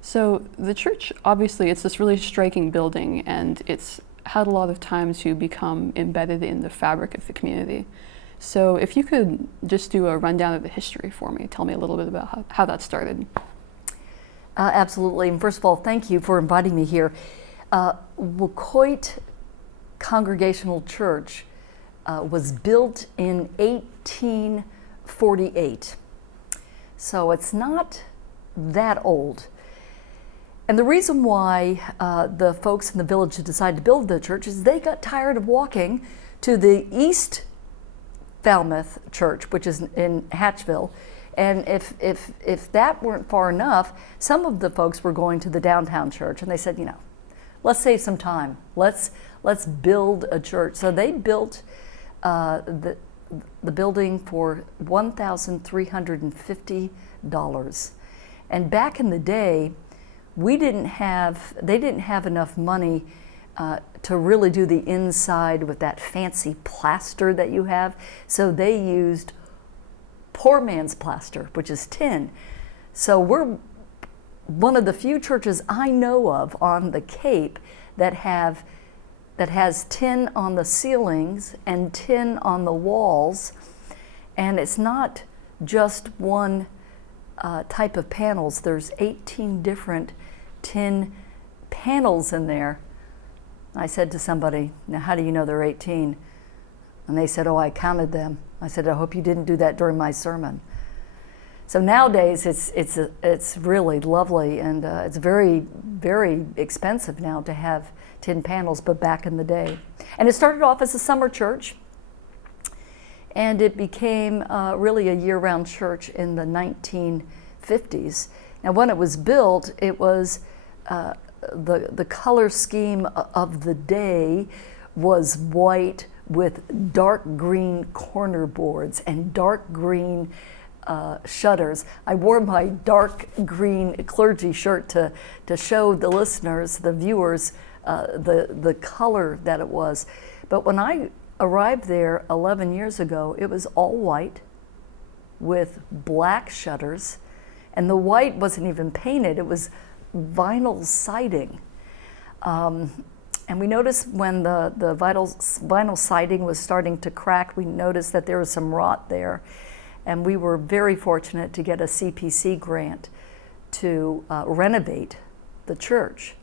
So the church, obviously, it's this really striking building, and it's had a lot of time to become embedded in the fabric of the community. So if you could just do a rundown of the history for me, tell me a little bit about how that started. Absolutely. And first of all, thank you for inviting me here. Waquoit Congregational Church was built in 1848. So it's not that old. And the reason why the folks in the village decided to build the church is they got tired of walking to the East Falmouth Church, which is in Hatchville. And if that weren't far enough, some of the folks were going to the downtown church, and they said, let's save some time. Let's build a church. So they built the building for $1,350. And back in the day, they didn't have enough money to really do the inside with that fancy plaster that you have. So they used poor man's plaster, which is tin. So we're one of the few churches I know of on the Cape that has tin on the ceilings and tin on the walls. And it's not just one type of panels. There's 18 different tin panels in there. I said to somebody, now how do you know there are 18? And they said, oh, I counted them. I said, I hope you didn't do that during my sermon. So nowadays it's really lovely, and it's very, very expensive now to have tin panels, but back in the day. And it started off as a summer church, and it became really a year-round church in the 1950s. Now when it was built, it was the color scheme of the day was white with dark green corner boards and dark green shutters. I wore my dark green clergy shirt to show the listeners, the viewers, the color that it was. But when I arrived there 11 years ago, it was all white with black shutters, and the white wasn't even painted. It was vinyl siding. And we noticed when the vinyl siding was starting to crack, we noticed that there was some rot there. And we were very fortunate to get a CPC grant to renovate the church.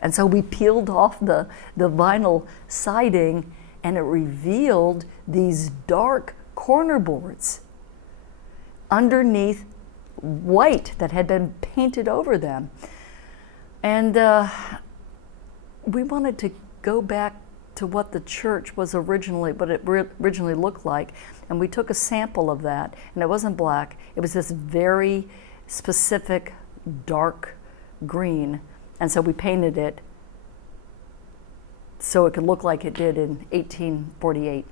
And so we peeled off the vinyl siding, and it revealed these dark corner boards underneath white that had been painted over them. And we wanted to go back to what the church was originally, what it originally looked like, and we took a sample of that, and it wasn't black, it was this very specific dark green, and so we painted it so it could look like it did in 1848.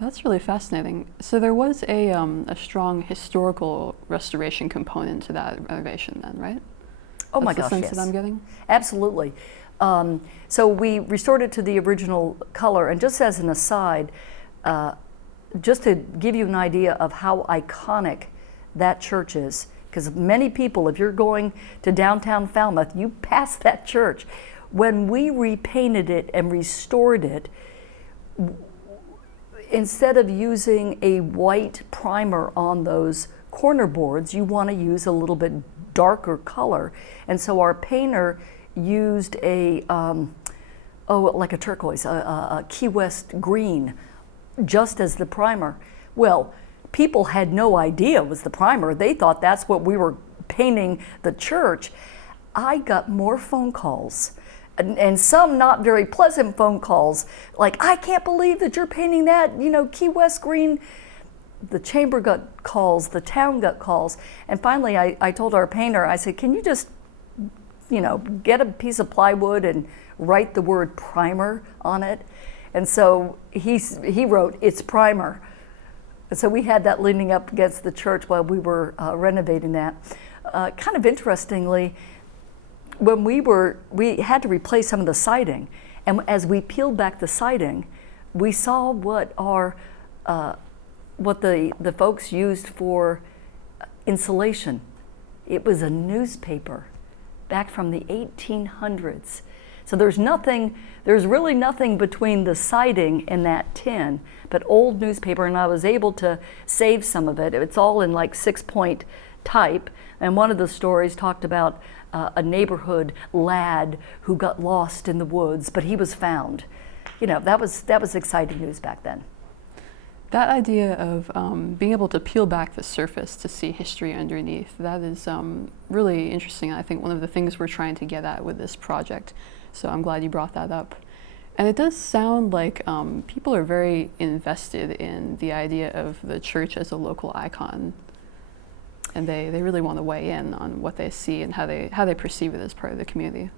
That's really fascinating. So there was a strong historical restoration component to that renovation then, right? Oh my That's gosh, the sense yes. that I'm getting? Absolutely. So we restored it to the original color, and just as an aside, just to give you an idea of how iconic that church is, because many people, if you're going to downtown Falmouth, you pass that church. When we repainted it and restored it, instead of using a white primer on those corner boards, you want to use a little bit darker color. And so our painter used like a turquoise, a Key West green, just as the primer. Well, people had no idea it was the primer. They thought that's what we were painting the church. I got more phone calls, and some not very pleasant phone calls, like, I can't believe that you're painting that, Key West green. The chamber got calls, the town got calls, and finally I told our painter, I said, can you just, get a piece of plywood and write the word primer on it? And so he wrote, it's primer. And so we had that leaning up against the church while we were renovating that. Kind of interestingly, when we had to replace some of the siding, and as we peeled back the siding, we saw what the folks used for insulation. It was a newspaper back from the 1800s. So there's really nothing between the siding and that tin, but old newspaper, and I was able to save some of it. It's all in like 6-point type, and one of the stories talked about a neighborhood lad who got lost in the woods, but he was found. You know, that was exciting news back then. That idea of being able to peel back the surface to see history underneath, that is really interesting. I think one of the things we're trying to get at with this project. So I'm glad you brought that up. And it does sound like people are very invested in the idea of the church as a local icon. And they really want to weigh in on what they see and how they perceive it as part of the community.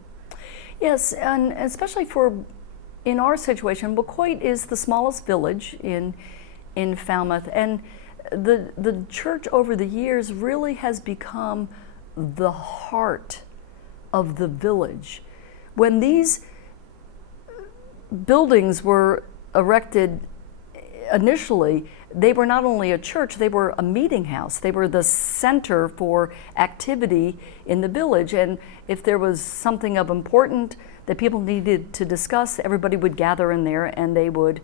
Yes, and especially in our situation, Waquoit is the smallest village in Falmouth, and the church over the years really has become the heart of the village. When these buildings were erected initially, they were not only a church, they were a meeting house. They were the center for activity in the village, and if there was something of importance that people needed to discuss, everybody would gather in there and they would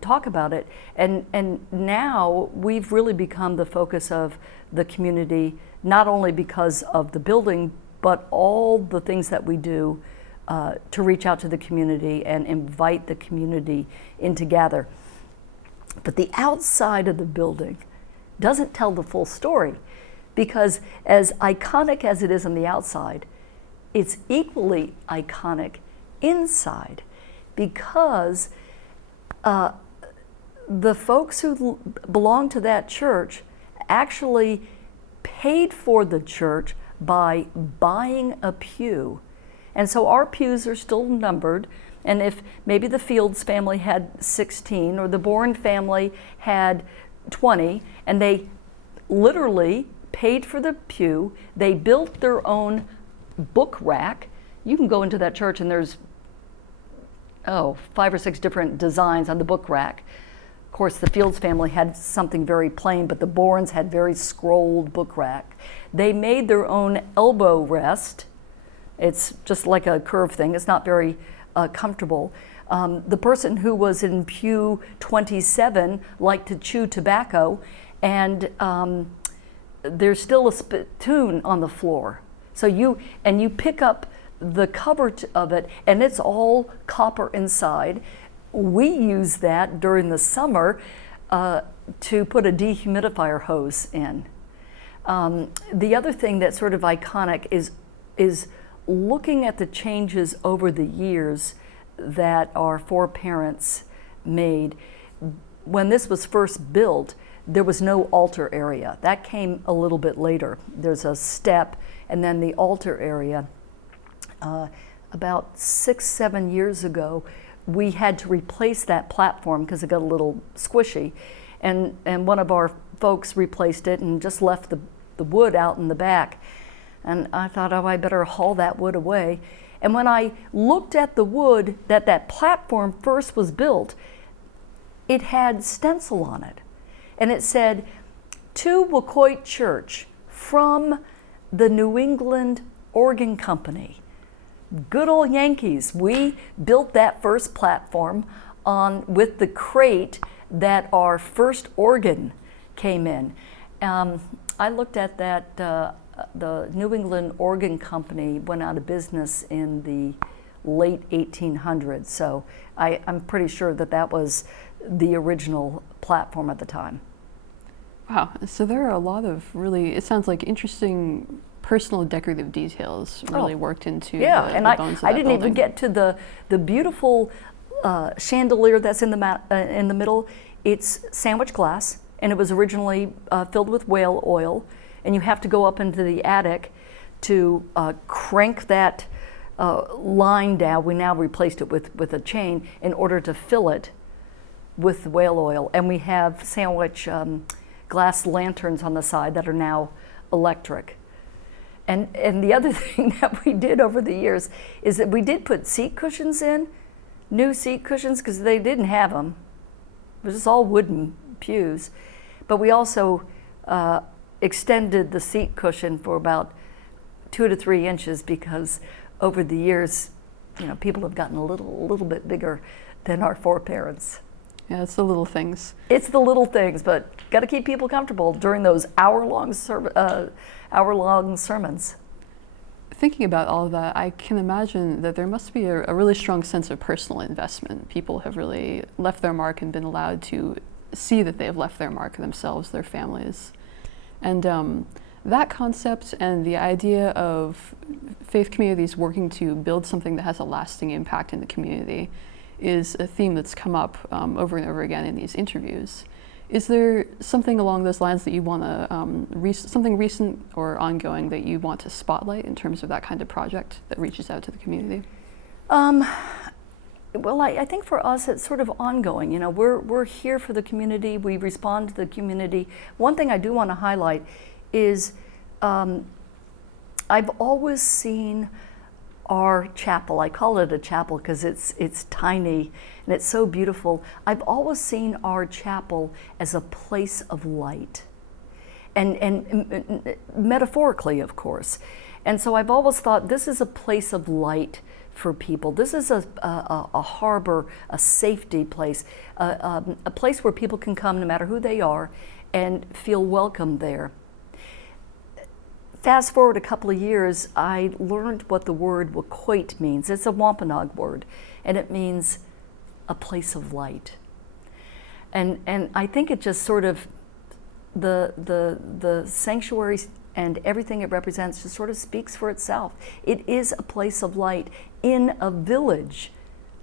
talk about it. And now we've really become the focus of the community, not only because of the building, but all the things that we do to reach out to the community and invite the community in to gather. But the outside of the building doesn't tell the full story, because as iconic as it is on the outside, it's equally iconic inside, because the folks who belong to that church actually paid for the church by buying a pew. And so our pews are still numbered, and if maybe the Fields family had 16 or the Bourne family had 20, and they literally paid for the pew, they built their own book rack. You can go into that church and there's 5 or 6 different designs on the book rack. Of course, the Fields family had something very plain, but the Bournes had very scrolled book rack. They made their own elbow rest. It's just like a curved thing. It's not very comfortable. The person who was in pew 27 liked to chew tobacco, and there's still a spittoon on the floor. So you pick up the cover of it, and it's all copper inside. We use that during the summer to put a dehumidifier hose in. The other thing that's sort of iconic is looking at the changes over the years that our foreparents made. When this was first built, there was no altar area. That came a little bit later. There's a step and then the altar area. About 6-7 years ago, we had to replace that platform because it got a little squishy, and one of our folks replaced it and just left the wood out in the back. And I thought, I better haul that wood away. And when I looked at the wood that platform first was built, it had stencil on it. And it said, "To Waquoit Church from the New England Organ Company." Good old Yankees. We built that first platform with the crate that our first organ came in. I looked at that. The New England Organ Company went out of business in the late 1800s, so I'm pretty sure that was the original platform at the time. Wow, so there are a lot of really, it sounds like interesting personal decorative details really worked into the bones of that I didn't building. even get to the beautiful chandelier that's in the middle. It's sandwich glass, and it was originally filled with whale oil, and you have to go up into the attic to crank that line down. We now replaced it with a chain in order to fill it with whale oil, and we have sandwich glass lanterns on the side that are now electric. And the other thing that we did over the years is that we did put seat cushions in, new seat cushions, because they didn't have them. It was just all wooden pews. But we also extended the seat cushion for about 2 to 3 inches because over the years, people have gotten a little bit bigger than our foreparents. Yeah, it's the little things. It's the little things, but got to keep people comfortable during those hour-long sermons. Thinking about all of that, I can imagine that there must be a really strong sense of personal investment. People have really left their mark and been allowed to see that they have left their mark themselves, their families. And that concept and the idea of faith communities working to build something that has a lasting impact in the community is a theme that's come up over and over again in these interviews. Is there something along those lines that you want to, something recent or ongoing that you want to spotlight in terms of that kind of project that reaches out to the community? Well, I think for us it's sort of ongoing. We're here for the community. We respond to the community. One thing I do want to highlight is I've always seen our chapel, I call it a chapel because it's tiny and it's so beautiful. I've always seen our chapel as a place of light, and metaphorically, of course. And so I've always thought this is a place of light for people. This is a harbor, a safety place, a place where people can come no matter who they are and feel welcome there. Fast forward a couple of years, I learned what the word Waquoit means. It's a Wampanoag word, and it means a place of light. And I think it just sort of, the sanctuary and everything it represents just sort of speaks for itself. It is a place of light in a village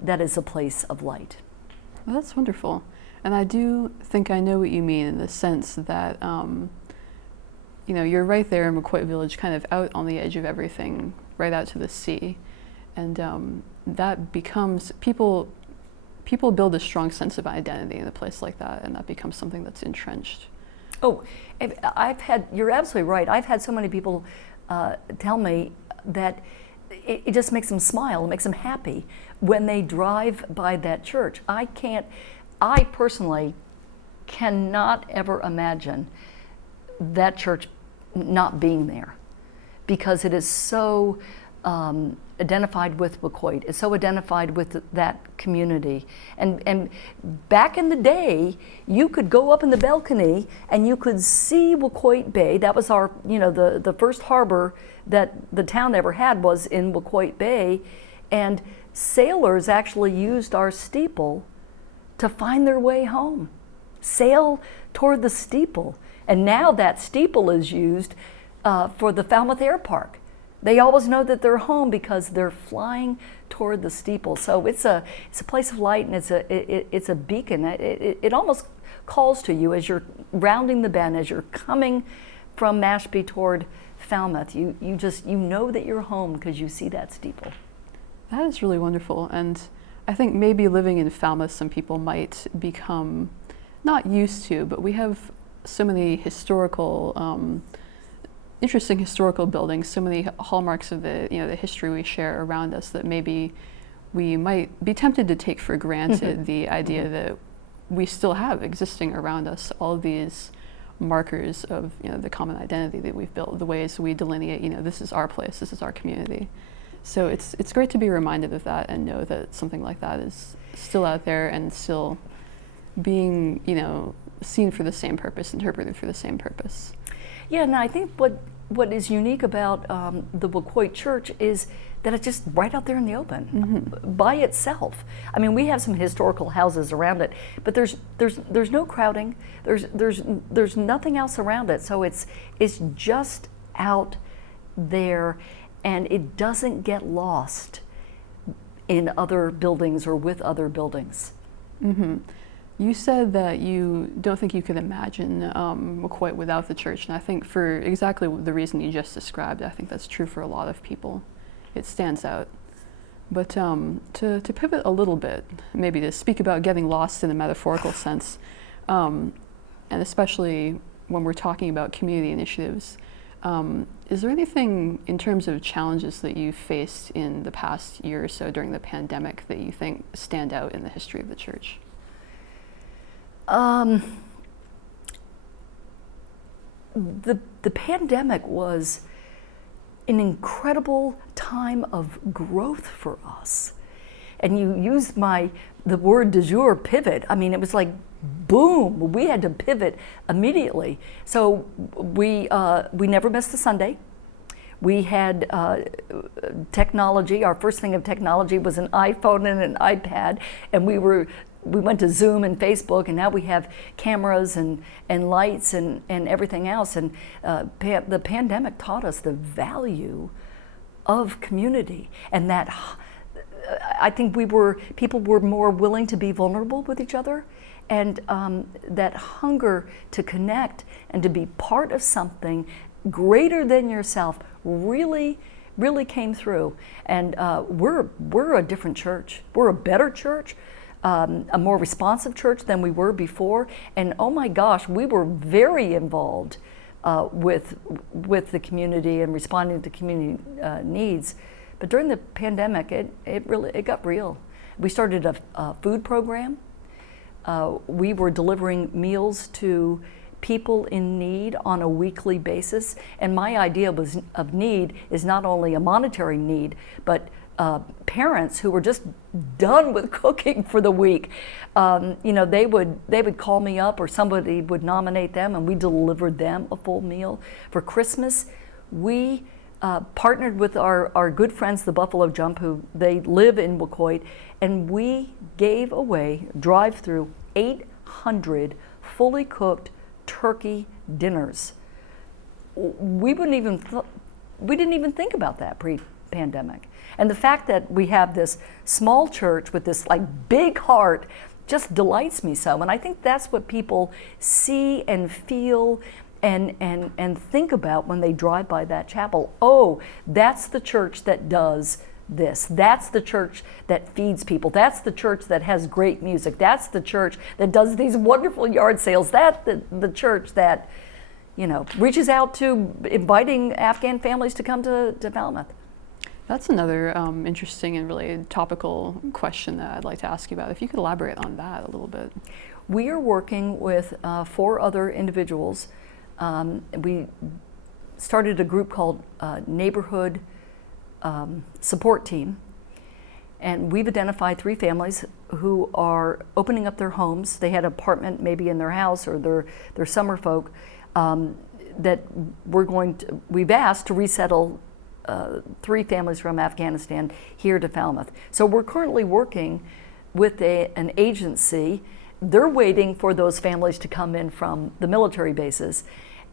that is a place of light. Well, that's wonderful. And I do think I know what you mean in the sense that you're right there in Waquoit Village, kind of out on the edge of everything, right out to the sea. And that becomes, people build a strong sense of identity in a place like that, and that becomes something that's entrenched. Oh, you're absolutely right. I've had so many people tell me that it just makes them smile, it makes them happy when they drive by that church. I personally cannot ever imagine that church not being there, because it is so identified with Waquoit. It's so identified with that community. And back in the day, you could go up in the balcony and you could see Waquoit Bay. That was our, the first harbor that the town ever had was in Waquoit Bay. And sailors actually used our steeple to find their way home, sail toward the steeple. And now that steeple is used for the Falmouth Air Park. They always know that they're home because they're flying toward the steeple. So it's a place of light, and it's a beacon. It almost calls to you as you're rounding the bend, as you're coming from Mashpee toward Falmouth. You know that you're home because you see that steeple. That is really wonderful. And I think maybe living in Falmouth, some people might become not used to, but we have so many historical, interesting historical buildings, so many hallmarks of the history we share around us that maybe we might be tempted to take for granted. The idea that we still have existing around us all of these markers of the common identity that we've built, the ways we delineate, this is our place, this is our community. So it's great to be reminded of that and know that something like that is still out there and still being seen for the same purpose, interpreted for the same purpose. Yeah, and I think what is unique about the Waquoit Church is that it's just right out there in the open, by itself. I mean, we have some historical houses around it, but there's no crowding. There's nothing else around it, so it's just out there, and it doesn't get lost in other buildings or with other buildings. Mm-hmm. You said that you don't think you could imagine Waquoit without the church, and I think for exactly the reason you just described, I think that's true for a lot of people. It stands out. But to pivot a little bit, maybe to speak about getting lost in a metaphorical sense, and especially when we're talking about community initiatives, is there anything in terms of challenges that you've faced in the past year or so during the pandemic that you think stand out in the history of the church? the pandemic was an incredible time of growth for us. And you used the word du jour, pivot. I mean, it was like, boom, we had to pivot immediately. So we never missed a Sunday. We had technology. Our first thing of technology was an iPhone and an iPad, and we went to Zoom and Facebook, and now we have cameras and lights and everything else. And the pandemic taught us the value of community, and that I think people were more willing to be vulnerable with each other, and that hunger to connect and to be part of something greater than yourself really came through. And we're a different church. We're a better church, a more responsive church than we were before. And oh my gosh, we were very involved with the community and responding to community needs. But during the pandemic, it got real. We started a food program. We were delivering meals to people in need on a weekly basis. And my idea of need is not only a monetary need, but parents who were just done with cooking for the week. They would call me up, or somebody would nominate them, and we delivered them a full meal. For Christmas, we partnered with our good friends, the Buffalo Jump, who they live in Waquoit, and we gave away drive-through 800 fully cooked turkey dinners. We didn't even think about that pre-pandemic. And the fact that we have this small church with this like big heart just delights me so. And I think that's what people see and feel and think about when they drive by that chapel. Oh, that's the church that does this. That's the church that feeds people. That's the church that has great music. That's the church that does these wonderful yard sales. That's the church that, reaches out to inviting Afghan families to come to Falmouth. That's another interesting and really topical question that I'd like to ask you about. If you could elaborate on that a little bit. We are working with 4 other individuals. We started a group called Neighborhood Support Team, and we've identified 3 families who are opening up their homes. They had an apartment maybe in their house or their summer folk that we've asked to resettle 3 families from Afghanistan here to Falmouth. So we're currently working with an agency. They're waiting for those families to come in from the military bases.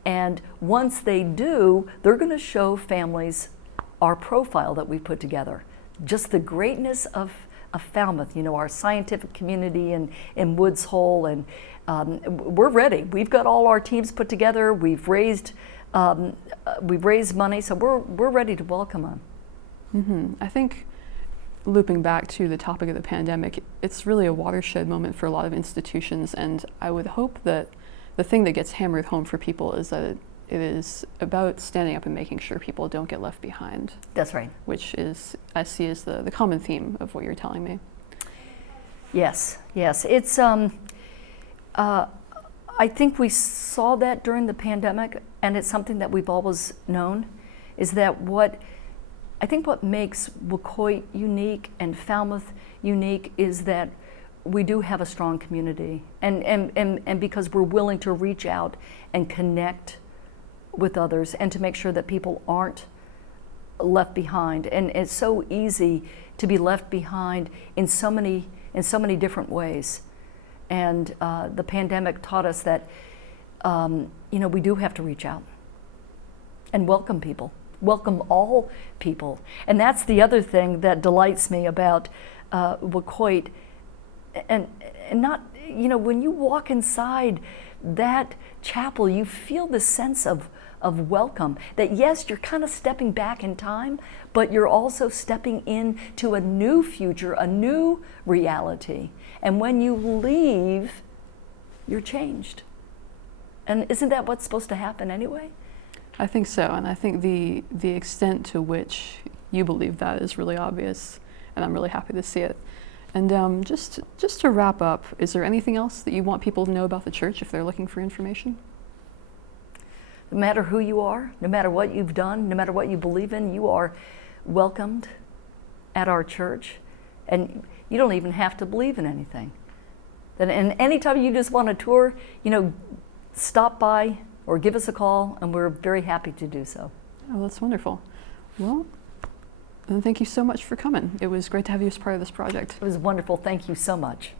And once they do, they're going to show families our profile that we put together. Just the greatness of Falmouth, our scientific community in Woods Hole, and we're ready. We've got all our teams put together. We've raised money, so we're ready to welcome them. Mm-hmm. I think, looping back to the topic of the pandemic, it's really a watershed moment for a lot of institutions, and I would hope that the thing that gets hammered home for people is that it is about standing up and making sure people don't get left behind. That's right. Which is, I see as the common theme of what you're telling me. Yes. It's, I think we saw that during the pandemic, and it's something that we've always known, is that what makes Waquoit unique and Falmouth unique is that we do have a strong community, and because we're willing to reach out and connect with others and to make sure that people aren't left behind. And it's so easy to be left behind in so many different ways. And the pandemic taught us that we do have to reach out and welcome people, welcome all people. And that's the other thing that delights me about Waquoit. And not, when you walk inside that chapel, you feel the sense of welcome, that yes, you're kind of stepping back in time, but you're also stepping into a new future, a new reality. And when you leave, you're changed. And isn't that what's supposed to happen anyway? I think so, and I think the extent to which you believe that is really obvious, and I'm really happy to see it. And just to wrap up, is there anything else that you want people to know about the church if they're looking for information? No matter who you are, no matter what you've done, no matter what you believe in, you are welcomed at our church. And you don't even have to believe in anything. And anytime you just want a tour, stop by or give us a call, and we're very happy to do so. Oh, that's wonderful. Well, and thank you so much for coming. It was great to have you as part of this project. It was wonderful. Thank you so much.